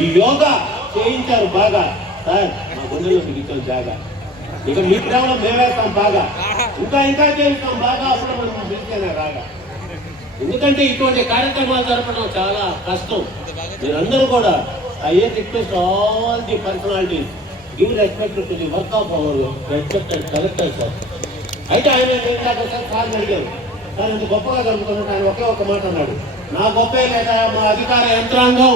ఈ యోగా చేయించారు బాగా. సార్ మా గుండెల్లో బిగించాం జాగా. ఇక మీ గ్రామంలో మేమేస్తాం బాగా. ఇంకా ఇంకా చేయిస్తాం బాగా అప్పుడు మనం పిలిచేనే రాగా. ఎందుకంటే ఇటువంటి కార్యక్రమాలు జరపడం చాలా కష్టం. మీరందరూ కూడా I request all the personalities. Give respect to the work of our respected collector sir అయితే ఆయన ఏంటంటే సార్? సార్ అడిగారు. సార్ ఇంత గొప్పగా జరుగుతున్నట్టు ఆయన ఒకే ఒక మాట అన్నాడు. నా గొప్పే లేదా? మా అధికార యంత్రాంగం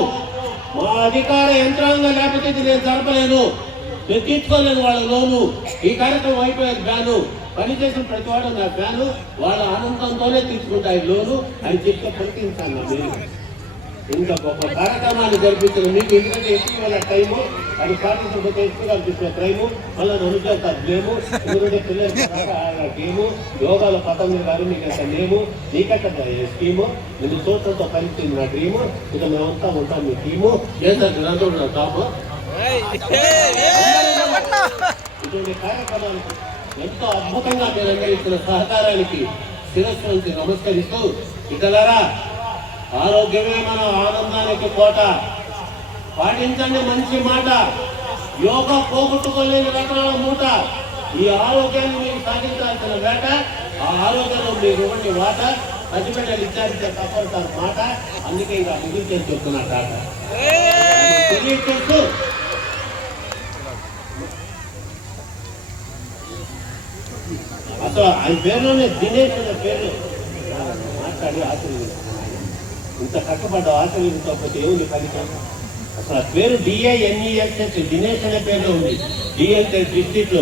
మా అధికార యంత్రాంగం లేకపోతే ఇది నేను జరపలేను. నేను తీర్చుకోలేను వాళ్ళ లోను. ఈ కార్యక్రమం అయిపోయేది బ్యాను పనిచేసిన ప్రతి వాడు నా బ్యాను వాళ్ళ ఆనందంతోనే తీసుకుంటాయి లోను. అని చెప్పి పలికించాను నా మీరు ఇంత గొప్ప కార్యక్రమాన్ని జరిపించిన మీకు ఎందుకంటే ఎక్కువ వాళ్ళ టైము అది పాటించకపోతే ఎక్కువగా అనిపించిన టైము మళ్ళీ చేస్తా బ్లేము ఎందుకంటే పిల్లలు గేము యోగాల పతంగా గారు మీకు అంత నేము నీకెక్కడ స్కీము? నేను చూడటంతో పనిచేసింది నా డ్రీము ఇక మేమంతా ఉంటాం మీ టీము. నా టాపు? ఇటువంటి కార్యక్రమానికి ఎంతో అద్భుతంగా మీరు అందిస్తున్న సహకారానికి శిరస్సు నుంచి నమస్కరిస్తూ ఇతలరా ఆరోగ్యమే మన ఆనందానికి కోట. పాటించండి మంచి మాట. యోగా పోగొట్టుకోలేని రకాల మూట. ఈ ఆరోగ్యాన్ని మీరు సాధించాల్సిన వేట. ఆ ఆరోగ్యంలో మీరు ఇవ్వండి వాట పసిబిడ్డలు ఇచ్చారితే తప్పనిసరి మాట. అందుకే ఇంకా ముగించని చెప్తున్నా టాట తెలియచేస్తూ అసలు ఆయన పేరులోనే దినేష్ అనే పేరు. మాట్లాడి ఆశీర్వదిస్తున్నాను ఇంత కష్టపడ్డ ఆశీర్వదించకపోతే ఏముంది ఫలితం అసలు ఆ పేరు డిఐఎన్ఈఎస్ఎస్ దినేష్ అనే పేరులో ఉంది. డి అంటే డిస్ట్రిక్ట్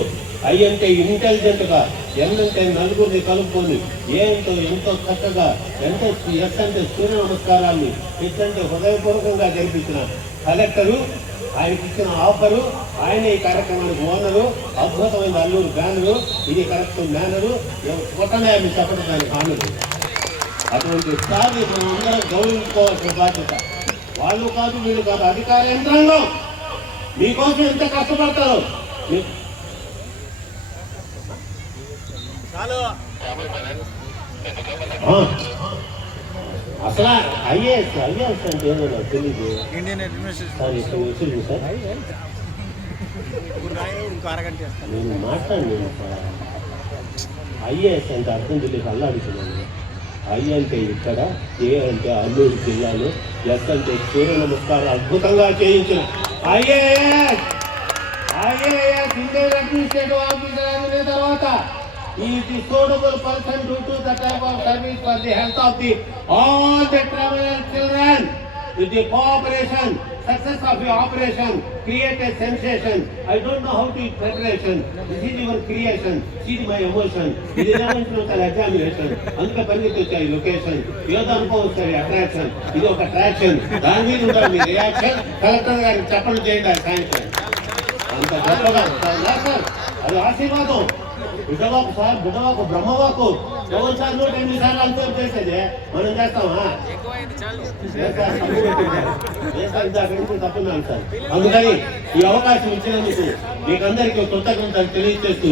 ఐ అంటే ఇంటెలిజెంట్గా ఎన్ అంటే నలుగురిని కలుపుకొని ఏ అంటే ఎంతో చక్కగా ఎంతో ఎస్ అంటే సూర్య నమస్కారాన్ని హెచ్ అంటే హృదయపూర్వకంగా జరిపించిన కలెక్టరు ఆయనకి ఇచ్చిన ఆఫరు ఆయన ఈ కార్యక్రమానికి ఓనరు అద్భుతమైన అల్లూరు బ్యానరు ఇది కరెక్ట్ మేనరు కొట్టనే ఆమె చెప్పడం దానికి హామీలు అటువంటి స్థాయి మనం అందరం గౌరవించుకోవాల్సిన బాధ్యత. వాళ్ళు కాదు వీళ్ళు కాదు. అధికార యంత్రాంగం. మీకోసం ఎంత కష్టపడతారు. అసలు ఐఏఎస్ ఐఏఎస్ అంటే నాకు తెలీదు. ఇండియన్ అడ్మినిస్ట్రేషన్ సార్ నేను మాట్లాడలేదు ఐఏఎస్ అంటే అర్థం తెలియక అల్లాడుతున్నాను ఐ అంటే ఇక్కడ ఏ అంటే అల్లూరు జిల్లాలో ఎస్ అంటే సూర్య నమస్కారం అద్భుతంగా చేయించిన IAS! IAS Indian administrative officer అయిన తర్వాత ఈ the suitable person to to the type of service for the health of the all the traveller children with the cooperation, success of your operation, create a sensation. I don't know how to eat preparation. This is your creation. See my emotion. ఇది ఎలమెంటల్ examination అందుకే పరిగెత్తి వచ్చాయి location ఏదో అనుకోవచ్చు attraction ఇది ఒక attraction దాని మీద ఉంటుంది మీ రియాక్షన్ కలెక్టర్ గారికి చెప్పండి చేయండి ఆ సాయంత్రం అంత గొప్పగా సార్ సార్ అది ఆశీర్వాదం బిడ్డవాకు సార్ బిడ్డవాకు బ్రహ్మవాకు. ఎవరు సార్ నూట ఎనిమిది సార్లు అంతే చేసేది? మనం చేస్తామా? అందుకని ఈ అవకాశం ఇచ్చినందుకు మీకు అందరికీ కృతజ్ఞతలు తెలియజేస్తూ